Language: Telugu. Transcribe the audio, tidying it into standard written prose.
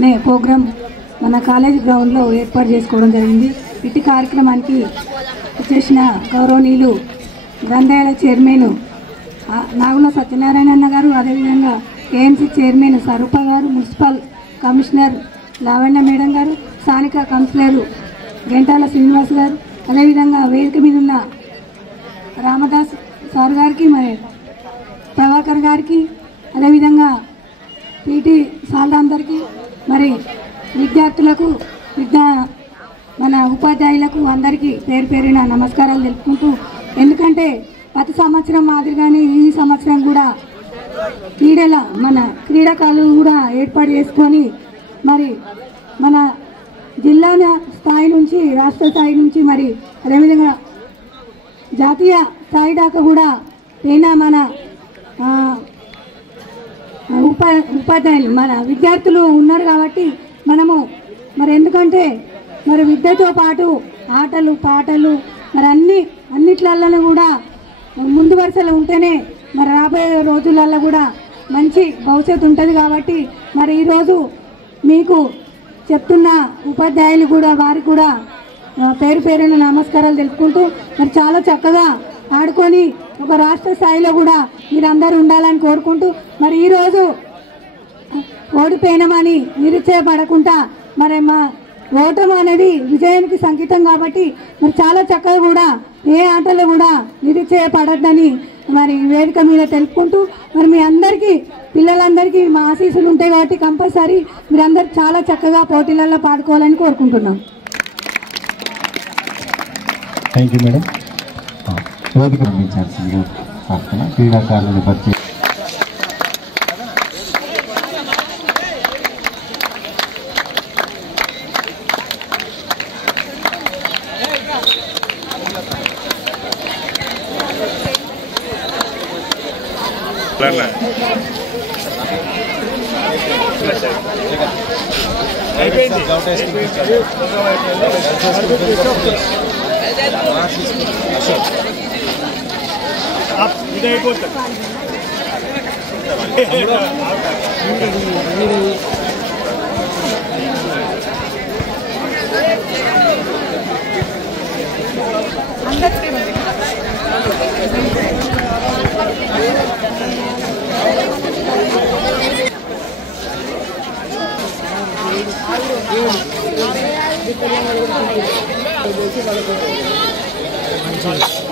అనే ప్రోగ్రాం మన కాలేజ్ గ్రౌండ్లో ఏర్పాటు చేసుకోవడం జరిగింది. ఇటు కార్యక్రమానికి చేసిన గౌరవనీయులు గ్రంథాలయ చైర్మన్ నాగుల సత్యనారాయణ అన్న గారు, అదేవిధంగా కేఎంసీ చైర్మన్ స్వరూప గారు, మున్సిపల్ కమిషనర్ లావణ్య మేడం గారు, స్థానిక కౌన్సిలర్ గంటాల శ్రీనివాస్ గారు, అదేవిధంగా వేదిక మీద ఉన్న రామదాస్ సార్ గారికి, మరి ప్రభాకర్ గారికి, అదేవిధంగా పీటీ సార్లందరికీ, మరి విద్యార్థులకు మన ఉపాధ్యాయులకు అందరికీ పేరు పేరిన నమస్కారాలు తెలుపుకుంటూ, ఎందుకంటే గత సంవత్సరం మాదిరిగానే ఈ సంవత్సరం కూడా మన క్రీడాకారులు కూడా ఏర్పాటు చేసుకొని మరి మన జిల్లా స్థాయి నుంచి రాష్ట్ర స్థాయి నుంచి మరి అదేవిధంగా జాతీయ స్థాయి దాకా కూడా అయినా మన ఉపాధ్యాయులు మన విద్యార్థులు ఉన్నారు కాబట్టి మనము మరి ఎందుకంటే మరి విద్యతో పాటు ఆటలు పాటలు మరి అన్నిట్లలో కూడా ముందు వరుసలో ఉంటేనే మరి రాబోయే రోజులలో కూడా మంచి భవిష్యత్తు ఉంటుంది. కాబట్టి మరి ఈరోజు మీకు చెప్తున్న ఉపాధ్యాయులు కూడా వారికి కూడా పేరు పేరున నమస్కారాలు తెలుపుకుంటూ మరి చాలా చక్కగా ఆడుకొని ఒక రాష్ట్ర స్థాయిలో కూడా మీరందరూ ఉండాలని కోరుకుంటూ, మరి ఈరోజు ఓడిపోయినామని నిరుత్సాహపడకుండా మరి మా ఓటమి అనేది విజయానికి సంకేతం కాబట్టి మరి చాలా చక్కగా కూడా ఏ ఆటలో కూడా నిరుత్సాహపడద్దని మరి వేదిక మీద తెలుపుకుంటూ, మరి మీ అందరికీ పిల్లలందరికీ మా ఆశీస్సులు ఉంటాయి కాబట్టి కంపల్సరీ మీరందరూ చాలా చక్కగా పోటీలలో పాడుకోవాలని కోరుకుంటున్నాం. Thank you madam. వేదిక పంపించాల్సిందిగా ప్రార్థన. క్రీడాకారులను పరిచయం. Thank you.